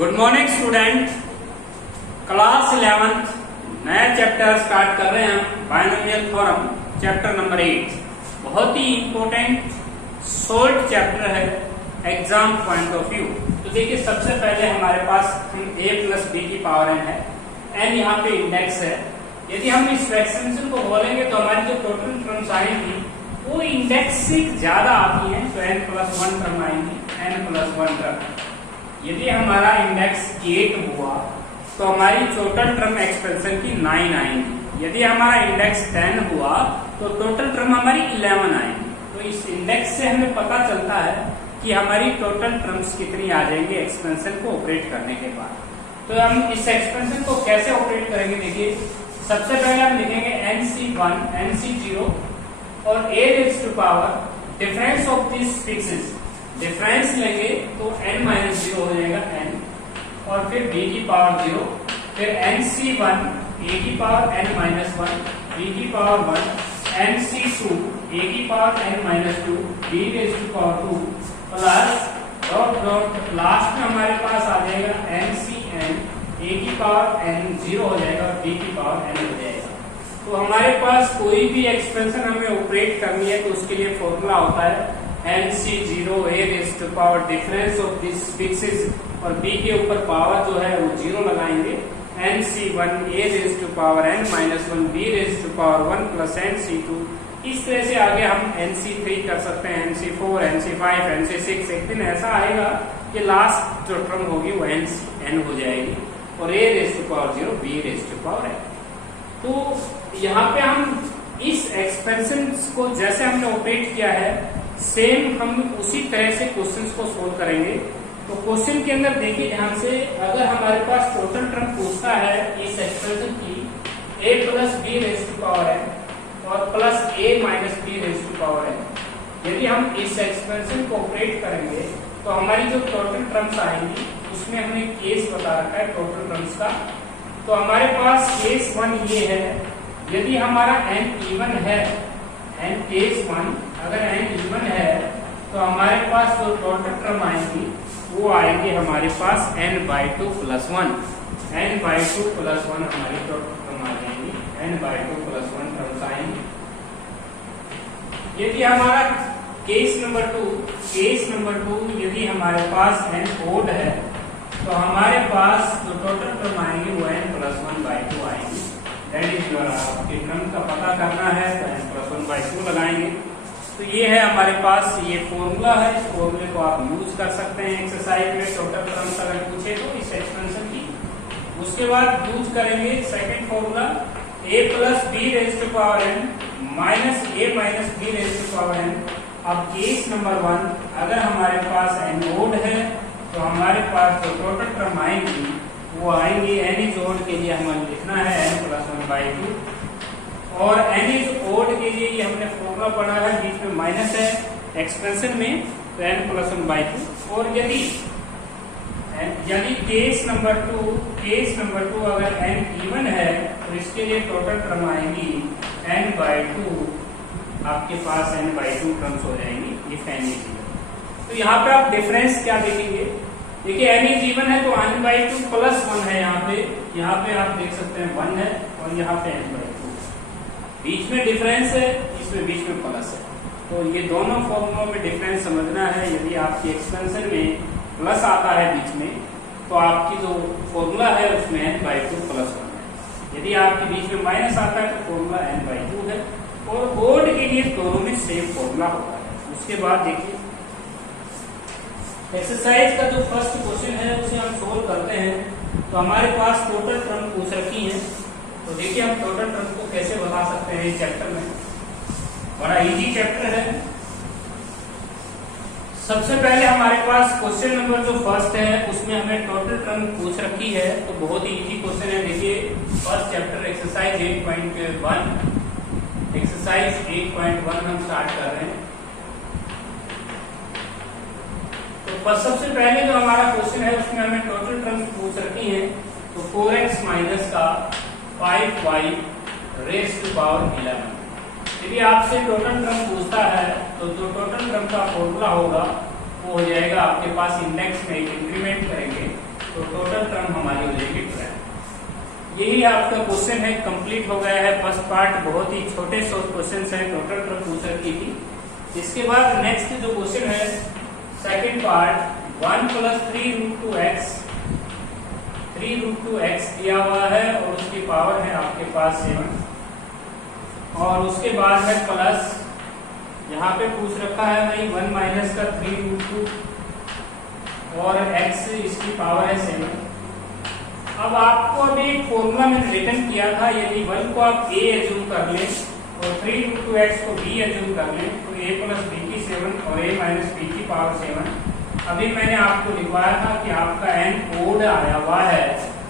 Good morning student. Class 11 नया chapter start कर रहे हैं हम, बायनोमियल थ्योरम, चैप्टर नंबर 8। बहुत ही इंपॉर्टेंट शॉर्ट चैप्टर है एग्जाम पॉइंट ऑफ व्यू। तो देखिए, सबसे पहले हमारे पास a प्लस बी की पावर n है, n यहाँ पे इंडेक्स है। यदि हम इस एक्सटेंशन को बोलेंगे तो हमारी जो टोटल टर्म्स आएंगी वो इंडेक्स से ज्यादा आती है, तो n प्लस 1 टर्म आएंगी, n प्लस 1 टर्म। यदि हमारा इंडेक्स 8 हुआ तो हमारी टोटल टर्म एक्सपेंशन की 9 आएंगी। यदि हमारा इंडेक्स 10 हुआ तो टोटल टर्म हमारी 11 आएंगी। तो इस इंडेक्स से हमें पता चलता है कि हमारी टोटल टर्म्स कितनी आ जाएंगी एक्सपेंशन को ऑपरेट करने के बाद। तो हम इस एक्सपेंशन को कैसे ऑपरेट करेंगे, देखिए सबसे पहले हम लिखेंगे NC1 NC0 और a raise to power difference of this fixes. Difference लेंगे तो n माइनस 0 हो जाएगा n, और फिर b की पावर 0, फिर NC1 a की पावर n माइनस 1, b की पावर 1, NC2 a की power n minus 2, b raise to power 2 plus dot dot last में हमारे पास आ जाएगा NCn a की पावर n 0 हो जाएगा और b की पावर n हो जाएगा। तो हमारे पास कोई भी एक्सपेंशन हमें ऑपरेट करनी है तो उसके लिए फॉर्मूला होता है NC0 a raise to power difference of this fixes, और b के ऊपर पावर जो है वो 0 लगाएंगे। NC1 a raise to power n minus 1, b raise to power 1 plus NC2। इस तरह से आगे हम NC3 कर सकते हैं, NC4, NC5, NC6। एक दिन ऐसा आएगा कि लास्ट जो टर्म होगी वो NCn हो जाएगी और a raise to power 0, b raise to power n। तो यहाँ पे हम इस एक्सपेंशन को जैसे हमने ऑपरेट किया है सेम हम उसी तरह से क्वेश्चंस को सोल्व करेंगे। तो क्वेश्चन के अंदर देखिए ध्यान से, अगर हमारे पास टोटल टर्म पूछता है इस एक्सप्रेशन की a plus b raise to power n और plus a minus b raise to power n, यदि हम इस एक्सप्रेशन को ऑपरेट करेंगे तो हमारी जो टोटल टर्म्स आएंगी उसमें हमने केस बता रखा है टोटल टर्म्स का। तो हमारे पास केस 1 ये है, यदि हमारा n इवन है, n केस 1 अगर n इवन है तो हमारे पास जो टोटल टर्म आएंगी वो आएंगे हमारे पास n/2 प्लस 1, n/2 प्लस 1 हमारी टोटल टर्म आ जाएंगी, n/2 प्लस 1 टर्म्स आएंगी। यदि हमारा केस नंबर 2 यदि हमारे पास n ओड है तो हमारे पास जो टोटल टर्म आएंगे वो n प्लस 1/2 आएंगी। दैट इज योर, आपके टर्म का पता करना है तो n प्लस 1/2 लगाएंगे। तो ये है हमारे पास, ये फॉर्मूला है, इस फॉर्मूले को आप यूज कर सकते हैं एक्सरसाइज में टोटल टर्म्स अगर पूछे तो इस एक्सपेंशन की। उसके बाद यूज करेंगे second formula a plus b raise to power n minus a minus b raise to power n। अब केस नंबर 1 अगर हमारे पास n ओड है तो हमारे पास जो टोटल टर्म आएंगी वो आएंगे n इज ओड के लिए हमें लिखना है n प्लस 1/2, और n इज ओड के लिए ये हमने फॉर्मूला पढ़ा है, बीच में माइनस है एक्सप्रेशन में, तो n प्लस 1/2। और यदि केस नंबर 2 अगर n इवन है तो इसके लिए टोटल टर्म आएंगी n/2, आपके पास n/2 टर्म्स हो जाएंगी इफ n इज इवन। तो यहाँ पे आप डिफरेंस क्या देखेंगे, देखिए n इज इवन है तो n/2 प्लस 1 है, यहाँ पे आप देख सकते हैं 1 है और यहाँ पे n/2, बीच में डिफरेंस है, इसमें बीच में प्लस है। तो ये दोनों फॉर्मूलों में डिफरेंस समझना है। यदि आपकी एक्सपेंशन में प्लस आता है बीच में तो आपकी जो फॉर्मूला है उसमें n/2 प्लस 1 है। यदि आपके बीच में माइनस आता है तो फॉर्मूला n/2 है, और ओड के लिए दोनों में सेम फॉर्मूला होता है। उसके बाद देखिए एक्सरसाइज का जो फर्स्ट क्वेश्चन है उसे हम सोल्व करते हैं। तो हमारे पास टोटल टर्म पूछ रखी है, तो देखिए हम टोटल टर्म को कैसे बता सकते हैं इस चैप्टर में। बड़ा इजी चैप्टर है। सबसे पहले हमारे पास क्वेश्चन नंबर जो फर्स्ट है उसमें हमें टोटल टर्म पूछ रखी है, तो बहुत ही इजी क्वेश्चन है। देखिए फर्स्ट चैप्टर एक्सरसाइज 8.1 हम स्टार्ट कर रहे हैं। तो सबसे पहले जो हमारा क्वेश्चन है उसमें हमें टोटल टर्म्स पूछ रखी है, तो 4x माइनस का 5y रेज़ टू पावर 11। यदि आपसे टोटल टर्म पूछता है तो जो टोटल टर्म का फॉर्मूला होगा वो हो जाएगा, आपके पास इंडेक्स में एक इंक्रीमेंट करेंगे तो तो टोटल टर्म हमारी हो जाएगी 12। यही आपका क्वेश्चन है, कंप्लीट हो गया है फर्स्ट पार्ट। बहुत ही छोटे से क्वेश्चन है, टोटल टर्म पूछ रखी थी। इसके बाद नेक्स्ट जो क्वेश्चन है सेकंड पार्ट 1 + 3√2x 3√2x दिया हुआ है और उसकी पावर है आपके पास 7 और उसके बाद है प्लस यहाँ पे पूछ रखा है भाई 1 - का 3√2 और x इसकी पावर है 7। अब आपको अभी एक फॉर्मूला मैंने रिटर्न किया था, यदि 1 को आप a एज्यूम कर लें और 3√2x को b एज्यूम कर लें तो a + b की 7 और a - b की पावर 7। अभी मैंने आपको लिखवाया था कि आपका n ओड आया हुआ है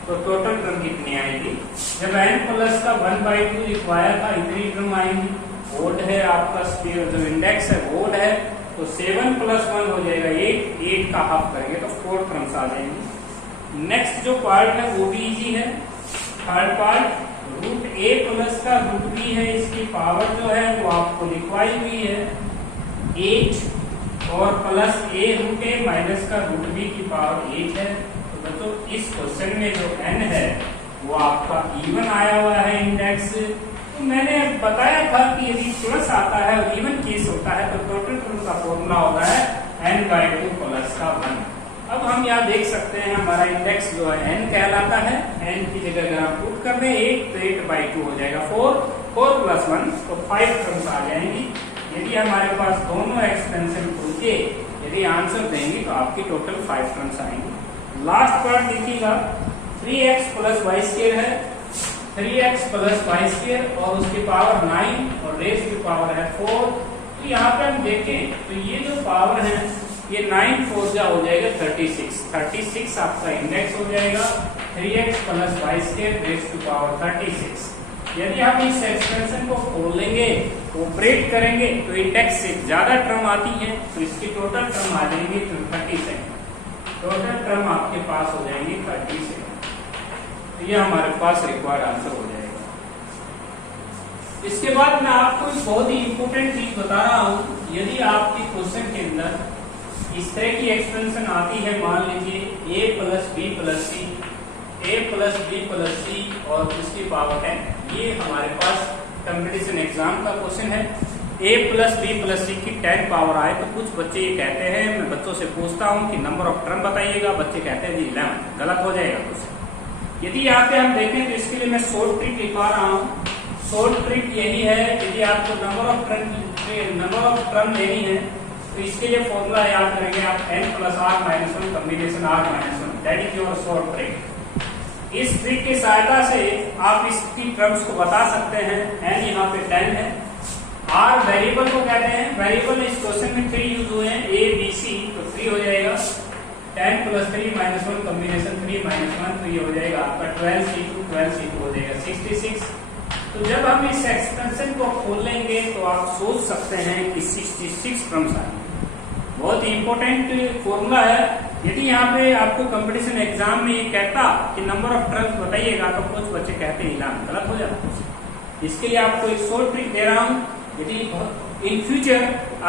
तो टोटल टर्म कितनी आएगी। जब n प्लस का 1/2 लिखवाया था इतनी टर्म आएंगी। ओड है आपका जो इंडेक्स है ओड है तो 7 + 1 हो जाएगा 8 का हाफ करेंगे तो 4 टर्म्स आ जाएंगी। नेक्स्ट जो पार्ट है वो भी इजी है। थर्ड पार्ट √a + का √b है, इसकी पावर जो है वो आपको लिखवाई हुई है 8 और प्लस a - का √b की पावर 8 है। तो बच्चों इस क्वेश्चन में जो n है वो आपका इवन आया हुआ है इंडेक्स। तो मैंने बताया था कि यदि प्लस आता है और इवन केस होता है तो टोटल टर्म का फॉर्मूला होता है n/2 + का 1। अब हम यहाँ देख सकते हैं हमारा इंडेक्स जो है n कहलाता है। n की जगह अगर आप पुट कर दें 8 तो 8/2 हो जाएगा 4 + 1 तो 5 टर्म्स आ जाएंगी। यदि हमारे पास दोनों एक्सपेंशन खुल के यदि आंसर देंगे तो आपकी टोटल 5 टर्म्स आएंगी। लास्ट पार्ट देखिएगा 3x + y² है, 3x + y² और उसकी पावर 9 और रेज़ की पावर है 4। तो यहाँ पे हम देखें तो ये जो पावर है ये 9 4 जा हो जाएगा 36 आपका इंडेक्स हो जाएगा 3x + y² rays to power 36। यदि हम इस एक्सप्रेशन को खोल लेंगे ऑपरेट करेंगे तो इंडेक्स से ज्यादा टर्म आती है तो इसकी टोटल टर्म आ जाएंगी 37। टोटल टर्म आपके पास हो जाएंगी 37। तो ये हमारे पास रिक्वायर्ड आंसर हो जाएगा। इसके बाद मैं आपको एक बहुत ही इंपॉर्टेंट चीज बता रहा हूं। यदि आपके क्वेश्चन के अंदर इस तरह की एक्सपेंशन आती है, मान लीजिए a + b + c a + b + c और इसकी पावर 10। ये हमारे पास कंपटीशन एग्जाम का क्वेश्चन है। a + b + c की 10 पावर आए तो कुछ बच्चे ये कहते हैं, मैं बच्चों से पूछता हूं कि नंबर ऑफ टर्म बताइएगा, बच्चे कहते हैं जी 11। गलत हो जाएगा क्वेश्चन। यदि यहाँ पे हम देखें तो इसके लिए मैं शॉर्ट ट्रिक लिखवा रहा हूँ। शॉर्ट ट्रिक यही है, यदि आपको नंबर ऑफ टर्म लेनी है तो इसके लिए फॉर्मूला याद करेंगे आप n + r - 1 combination r - 1 that is your short trick. इस ट्रिक की सहायता से आप इसकी टर्म्स को बता सकते हैं। n यहाँ पे 10 है, r वेरिएबल को कहते हैं। वेरिएबल इस क्वेश्चन में 3 यूज हुए हैं a b c तो 3 हो जाएगा 10 + 3 - 1 कॉम्बिनेशन 3 - 1 तो ये हो जाएगा आपका 12c2 हो जाएगा 66। तो जब हम इस एक्सपेंशन को खोल लेंगे तो आप सोच सकते हैं कि 66 टर्म्स आएंगे। बहुत ही इंपॉर्टेंट फॉर्मूला है। यदि यहाँ पे आपको कंपटीशन एग्जाम में ये कहता कि नंबर ऑफ टर्म्स बताइएगा तो कुछ बच्चे कहते हैं इलाम गलत हो जाता है। इसके लिए आपको एक शॉर्ट ट्रिक दे रहा हूँ। यदि इन फ्यूचर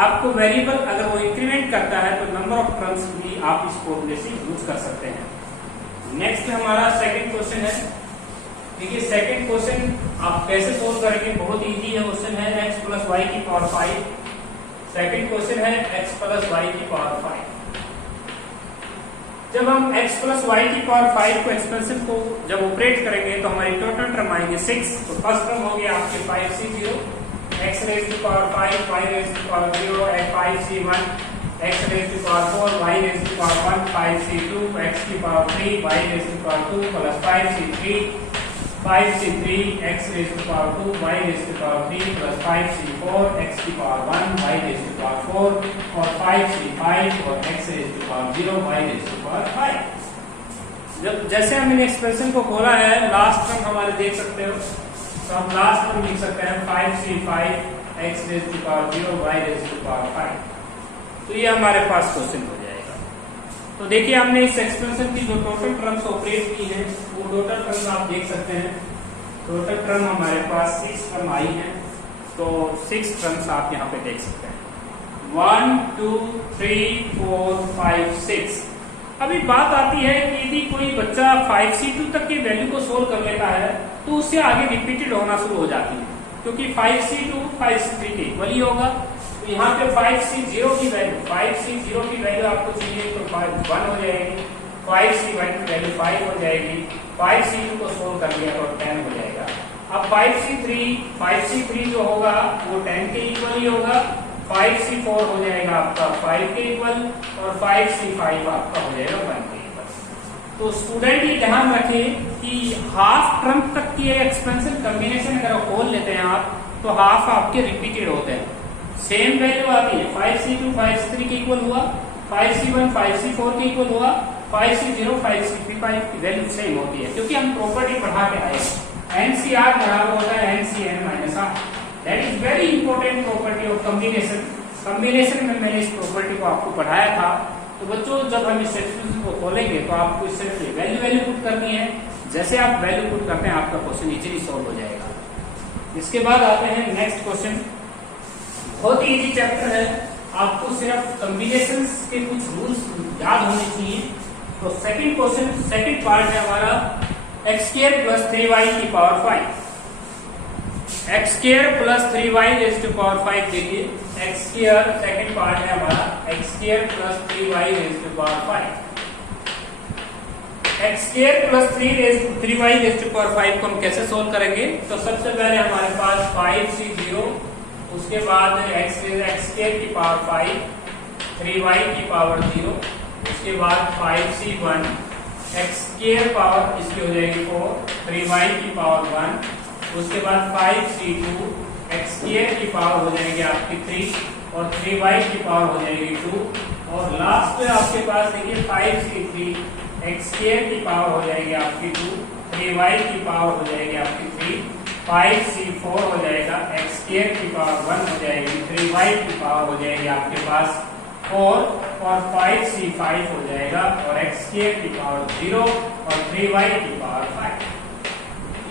आपको वेरिएबल अगर वो इंक्रीमेंट करता है तो नंबर ऑफ टर्म्स भी आप इस फॉर्मूले से यूज कर सकते हैं। नेक्स्ट हमारा सेकंड क्वेश्चन है। देखिए सेकंड क्वेश्चन आप कैसे सोल्व करेंगे, बहुत इजी है क्वेश्चन है x + y की पावर 5। सेकंड क्वेश्चन है x + y की पावर 5। जब हम x + y की पावर 5 को एक्सपेंशन को जब ऑपरेट करेंगे तो हमारी टोटल टर्म आएंगे 6। तो फर्स्ट टर्म हो गया आपके 5c0 x raised to power 5 y raised to power 0 5c1 x raised to power 4 y raised to power 1 5c2 x की power 3 y raised to power 2 plus 5c3 5c3 x raised to power 2 y raised to power 3 plus 5c4 x की power 1 y raised to power 4 और 5c5 और x raised to power 0 y raised to power 5। जब जैसे हमने expression को खोला है last term हमारे देख सकते हो, तो हम लास्ट टर्म लिख सकते हैं 5c5 x raised to power 0 y raised to power 5। तो ये हमारे पास क्वेश्चन हो जाएगा। तो देखिए हमने इस एक्सप्रेशन की जो टोटल टर्म्स ऑपरेट की है वो टोटल टर्म्स आप देख सकते हैं। टोटल टर्म हमारे पास 6 टर्म आई है, तो 6 टर्म्स आप यहाँ पे देख सकते हैं 1 2 3 4 5 6। अभी बात आती है कि यदि कोई बच्चा 5C2 तक की वैल्यू को सोल्व कर लेता है तो उससे आगे रिपीटेड होना शुरू हो जाती है, क्योंकि 5C2 5C3 के इक्वल ही होगा। तो यहाँ पे 5C0 की वैल्यू आपको चाहिए तो 1 हो जाएगी, 5C1 की वैल्यू 5 हो जाएगी, 5C2 को सोल्व कर लिया तो 10 हो जाएगा। अब 5C3 जो होगा वो 10 के इक्वल ही होगा, 5C4 हो जाएगा आपका 5 के इक्वल और 5C5 आपका हो जाएगा 1 के इक्वल। तो स्टूडेंट ये ध्यान रखें कि हाफ टर्म तक की एक्सपेंशन कॉम्बिनेशन अगर खोल लेते हैं आप तो हाफ आपके रिपीटेड होते हैं, सेम वैल्यू आती है। 5C2 5C3 के इक्वल हुआ, 5C1 5C4 के इक्वल हुआ, 5C0 5C5 की वैल्यू सेम होती है, क्योंकि हम प्रॉपर्टी बढ़ा के आए। NCR बराबर होता है NCN-R। That is very important property of combination. Combination में मैंने इस प्रॉपर्टी को आपको पढ़ाया था। तो बच्चों जब हम इस एक्सप्रेशन को खोलेंगे तो आपको इससे वैल्यू पुट करनी है। जैसे आप वैल्यू पुट करते हैं आपका क्वेश्चन इजीली सॉल्व हो जाएगा। इसके बाद आते हैं नेक्स्ट क्वेश्चन। बहुत ही इजी चैप्टर है, आपको सिर्फ कॉम्बिनेशन के कुछ रूल्स याद होने चाहिए। तो सेकंड क्वेश्चन, सेकंड पार्ट है हमारा x² + 3y की power 5। x² + 3y raised to power 5 देखिए, x² सेकंड पार्ट है हमारा x² + 3y raised to power 5। x² + 3y raised to power 5 को हम कैसे सोल्व करेंगे? तो सबसे पहले हमारे पास 5C0, उसके बाद x² की पावर 5, 3y की पावर 0, उसके बाद 5C1, x² पावर इसकी हो जाएगी 4, 3y की पावर 1, उसके बाद 5C2, x² की पावर हो जाएगी आपकी 3 और 3y की पावर हो जाएगी 2, और लास्ट में आपके पास देखिए 5C3, x² की पावर हो जाएगी आपकी 2, 3y की पावर हो जाएगी आपकी 3, 5C4 हो जाएगा, x² की पावर 1 हो जाएगी, 3y की पावर हो जाएगी आपके पास 4 और 5C5 हो जाएगा, और x² की पावर 0 और 3y की पावर 5।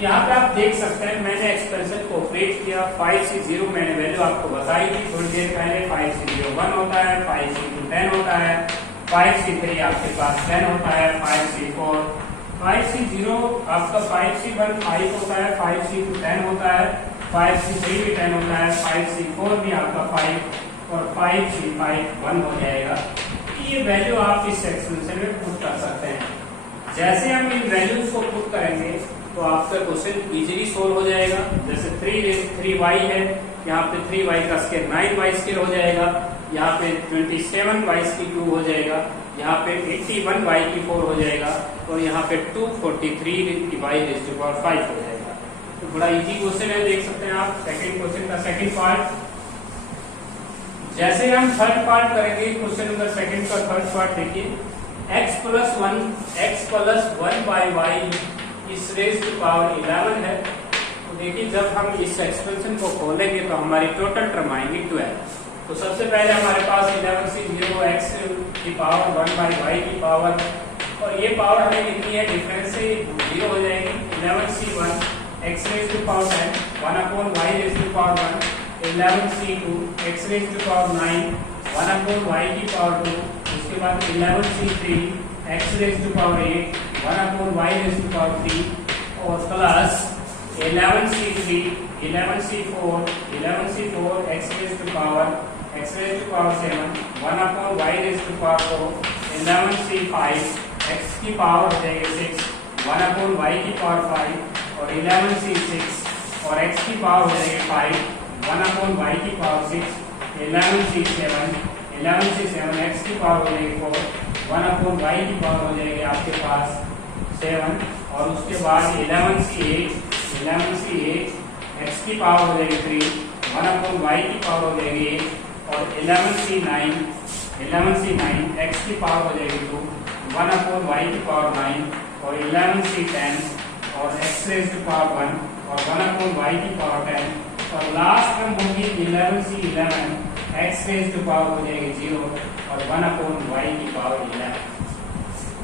यहाँ पे आप देख सकते हैं मैंने एक्सप्रेशन को ऑपरेट किया। 5C0 मैंने वैल्यू आपको बताई थी थोड़ी देर पहले, 5C0 1 होता है, 5C2 10 होता है, 5C3 आपके पास 10 होता है, 5C4 5C0 आपका 5C1 5 होता है, 5C2 10 होता है, 5C3 भी 10 होता है, 5C4 भी आपका 5 और 5C5 1 हो जाएगा। ये वैल्यू आप इस एक्सप्रेशन में पुट कर सकते हैं। जैसे हम इन वैल्यूज को पुट करेंगे तो आपका क्वेश्चन इजीली सोल्व हो जाएगा। जैसे 3y है, यहाँ पे 3y का स्क्वायर 9y स्क्वायर हो जाएगा, यहाँ पे 27y की 2 हो जाएगा, यहाँ पे 81y की 4 हो जाएगा, और यहाँ पे 243y raised to power 5 हो जाएगा। तो बड़ा इजी क्वेश्चन है, देख सकते हैं आप। सेकंड क्वेश्चन का सेकंड पार्ट। जैसे हम थर्ड पार्ट करेंगे क्वेश्चन नंबर सेकंड का थर्ड पार्ट देखिए, x + 1 by y इस रेज़ टू पावर 11 है। तो देखिए जब हम इस एक्सपेंशन को खोलेंगे तो हमारी टोटल टर्म आएंगी 12। तो सबसे पहले हमारे पास 11C0 x की पावर 1 by y की पावर, और ये पावर हमें कितनी है, डिफरेंस से 0 हो जाएगी। 11C1 x raised to power 10 1/y raised to power 1, 11C2 x raised to power 9 1/y की पावर 2, उसके बाद 11C3 x raised to power 8 1/y raised to power 3, और plus 11C4 x raised to power 7 1/y raised to power 4, 11C5 x की power हो जाएगी 6 1/y की power 5, और 11C6 और x की पावर हो जाएगी 5 1/y की पावर 6, 11C7 x की पावर हो जाएगी 4 1/y की पावर हो जाएगी आपके पास 7, और उसके बाद 11C8 x की पावर हो जाएगी 3 1/y की पावर हो जाएगी 8, और 11C9 x की पावर हो जाएगी 2 1/y की पावर 9, और 11C10 और x raised to power 1 और 1/y की पावर 10, और लास्ट टर्म होगी 11C11 x raised to power हो जाएगी 0 और 1/y की पावर 11।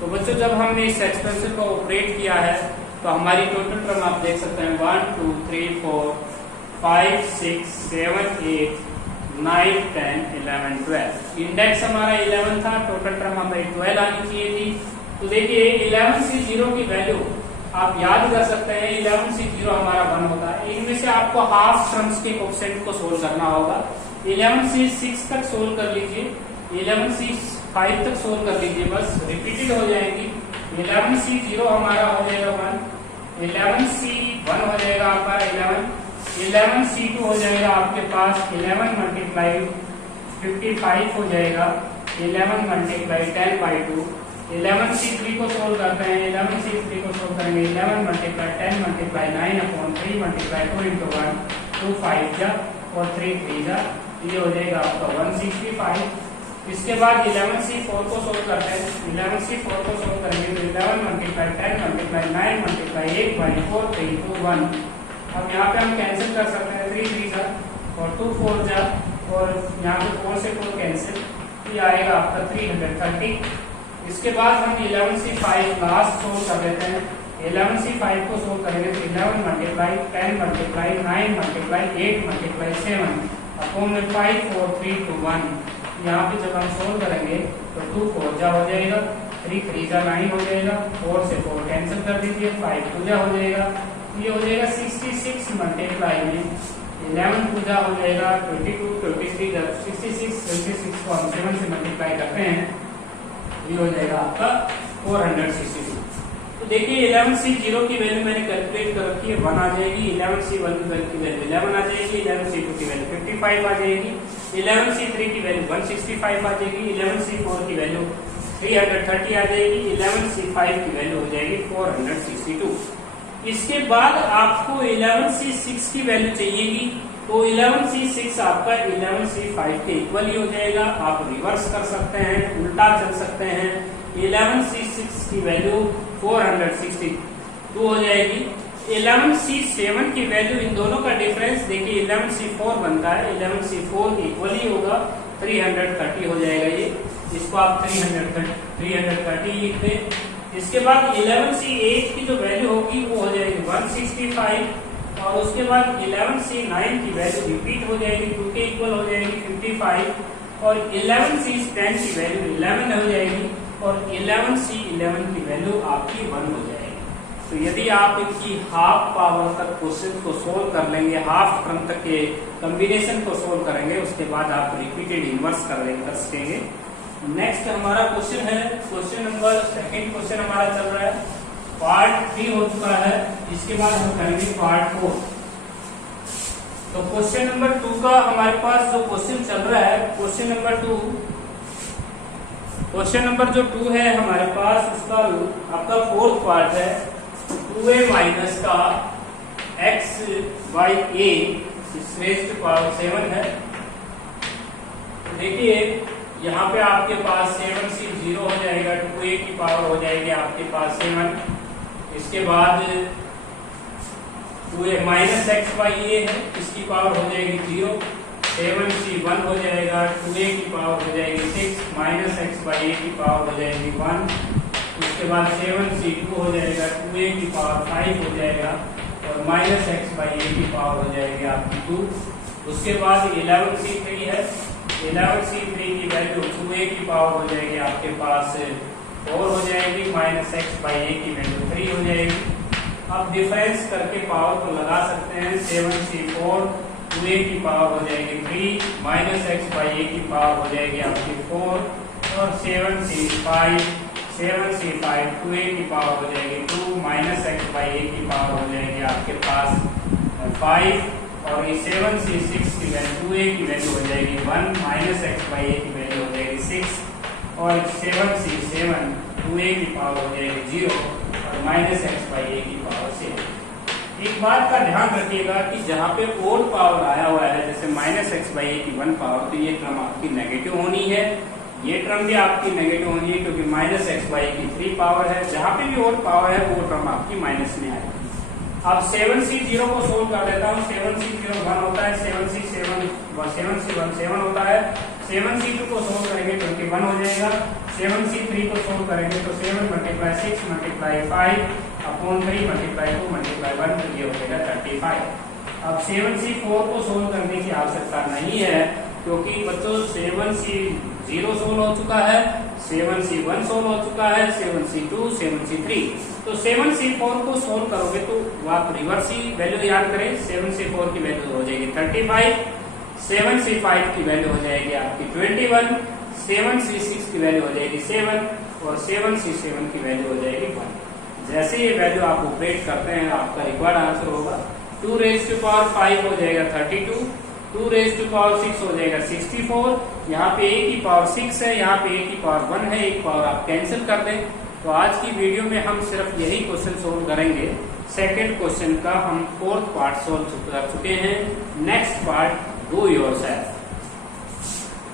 तो बच्चों जब हमने इस एक्सप्रेशन को ऑपरेट किया है तो हमारी टोटल टर्म आप देख सकते हैं 1 2 3 4 5 6 7 8 9, 10, 11, 12। इंडेक्स हमारा 11 था, टोटल टर्म हमारी 12 आनी चाहिए थी। तो देखिए 11 से 0 की वैल्यू आप याद कर सकते हैं, 11 से 0 हमारा 1 होता है। इनमें से आपको हाफ टर्म्स के कोएफिशिएंट को सोल्व करना होगा। 11 से 6 तक सोल्व कर लीजिए, 11 से 5 तक सोल्व कर लीजिए, बस रिपीटेड हो जाएंगी। 11 से 0 हमारा हो जाएगा 1, 11 से 1 हो जाएगा आपका 11, 11 से 2 हो जाएगा आपके पास 11 मल्टीप्लाई 55 हो जाएगा, 11 मल्टीप्लाई 10/2। 11 से 3 को सोल्व करते हैं, 11 से 3 को सोल्व करेंगे, 11 मल्टीप्लाई 10 मल्टीप्लाई 9/3 मल्टीप्लाई 2 into 1, 2 5 जा और 3 3 जा, ये हो जाएगा आपका 165। इसके बाद 11 से 4 को सोल्व करते हैं, 11 से 4 को सोल्व करेंगे तो 11 मल्टीप्लाई 10 मल्टीप्लाई 9 मल्टीप्लाई 8/4 3 2 1। अब यहाँ पे हम कैंसिल कर सकते हैं, 3 3 जा और 2 4 जा और यहाँ पे 4 से 4 कैंसिल, ये आएगा आपका 330। इसके बाद हम 11 से 5 लास्ट सोल्व कर देते हैं, 11 से 5 को सोल्व करेंगे तो 11 multiply 10 multiply 9 multiply 8 multiply 7 upon में 5 4 3 2 1। यहाँ पे जब हम सोल्व करेंगे तो 2 4 जा हो जाएगा, 3 3 जा 9 हो जाएगा, 4 से 4 कैंसिल कर दीजिए, 5 2 जा हो जाएगा, ये हो जाएगा 66 मल्टीप्लाई में 11 2 जा हो जाएगा 22 23 जब 66 को हम 7 से मल्टीप्लाई करते हैं, ये हो जाएगा आपका 462। तो देखिए 11 से 0 की वैल्यू मैंने कैलकुलेट कर रखी है, 1 आ जाएगी, 11 से 1 की वैल्यू 11 आ जाएगी, 11 से 2 की वैल्यू 55 आ जाएगी, 11 से 3 की वैल्यू 165 आ जाएगी, 11 से 4 की वैल्यू 330 आ जाएगी, 11 से 5 की वैल्यू हो जाएगी 462। इसके बाद आपको 11 से 6 की वैल्यू चाहिएगी, तो 11 से 6 आपका 11 से 5 के इक्वल ही हो जाएगा। आप रिवर्स कर सकते हैं, उल्टा चल सकते हैं, 11 से 6 की वैल्यू 462 हो जाएगी। 11 से 7 की वैल्यू, इन दोनों का डिफरेंस देखिए 11 से 4 बनता है, 11 से 4 इक्वल ही होगा, 330 हो जाएगा। ये इसको आप 330 लिख दें। इसके बाद 11 से 8 की जो वैल्यू होगी वो हो जाएगी 165 और उसके बाद 11 से 9 की वैल्यू रिपीट हो जाएगी, 2 के इक्वल हो जाएगी 55 और 11 से 10 की वैल्यू 11 हो जाएगी और 11 से 11 की वैल्यू आपकी 1 हो जाएगी। तो यदि आप इनकी हाफ पावर तक क्वेश्चन को सोल्व कर लेंगे, हाफ टर्म तक के कॉम्बिनेशन को सोल्व करेंगे, उसके बाद आप रिपीटेड इनवर्स कर सकेंगे। नेक्स्ट हमारा क्वेश्चन है, क्वेश्चन नंबर 2 क्वेश्चन हमारा चल रहा है, पार्ट 3 हो चुका है, इसके बाद हम करेंगे पार्ट 4। तो क्वेश्चन नंबर 2 का हमारे पास जो क्वेश्चन चल रहा है, क्वेश्चन नंबर 2 जो 2 है हमारे पास, उसका आपका 4th पार्ट है, 2a माइनस का x/a रेज़्ड टू पावर 7 है। देखिए यहाँ पे आपके पास 7 से 0 हो जाएगा, 2a की पावर हो जाएगी आपके पास 7। इसके बाद 2a माइनस x/a है, इसकी पावर हो जाएगी 0, 7 से 1 हो जाएगा, 2a की पावर हो जाएगी 6, माइनस x/a की पावर हो जाएगी 1। उसके बाद 7 से 2 हो जाएगा, 2a की पावर 5 हो जाएगा और माइनस x/a की पावर हो जाएगी आपकी 2। उसके बाद 11 से 3 है, 11 से 3 की वैल्यू 2a की पावर हो जाएगी आपके पास 4 हो जाएगी, माइनस x/a की वैल्यू 3 हो जाएगी। अब डिफरेंस करके पावर को लगा सकते हैं, 7 से 4 2a की पावर हो जाएगी 3, माइनस x/a की पावर हो जाएगी आपकी 4 और 7 से 5 2a की पावर हो जाएगी 2, माइनस x/a की पावर हो जाएगी आपके पास 5 और ये 7 से 6 की वैल्यू 2a की वैल्यू हो जाएगी 1, माइनस x/a की वैल्यू हो जाएगी 6 और 7 से 7 2a की पावर हो जाएगी 0 और माइनस x/a की पावर 7। एक बात का ध्यान रखिएगा कि जहाँ पे ओड पावर आया हुआ है, जैसे माइनस x/a की 1 पावर, तो ये टर्म आपकी नेगेटिव होनी है, ये टर्म भी आपकी नेगेटिव होनी है क्योंकि माइनस x/a की 3 पावर है। जहाँ पे भी ओड पावर है वो टर्म आपकी माइनस में आएगी। अब 7 से 0 को सोल्व कर देता हूँ, 7 से 0 1 होता है, 7 से 1 7 होता है, 7 से 2 को सोल्व करेंगे 21 हो जाएगा, 7 से 3 को सोल्व करेंगे तो 7 multiply 6 multiply 5 upon 3 multiply 2 multiply 1 तो ये हो जाएगा 35। अब 7 से 4 को सोल्व करने की आवश्यकता नहीं है, क्योंकि बच्चों 7C0 सोल्व हो चुका है, 7C1 सोल्व हो चुका है, 7C2, 7C3। तो 7C4 को सोल्व करोगे तो आप रिवर्स ही वैल्यू याद करें। 7C4 की वैल्यू हो जाएगी 35, 7C5 की वैल्यू हो जाएगी आपकी 21, 7C6 की वैल्यू हो जाएगी 7 और 7C7 की वैल्यू हो जाएगी 1। जैसे ये वैल्यू आप ऑपरेट करते हैं आपका रिक्वायर्ड आंसर होगा 2⁵ हो जाएगा 32, 2⁵6 हो जाएगा 64। यहाँ पे a की पावर 6 है, यहाँ पे a की पावर 1 है, एक पावर आप कैंसिल कर दें। तो आज की वीडियो में हम सिर्फ यही क्वेश्चन सोल्व करेंगे। सेकंड क्वेश्चन का हम 4th पार्ट सोल्व कर चुके हैं। Next part do yourself.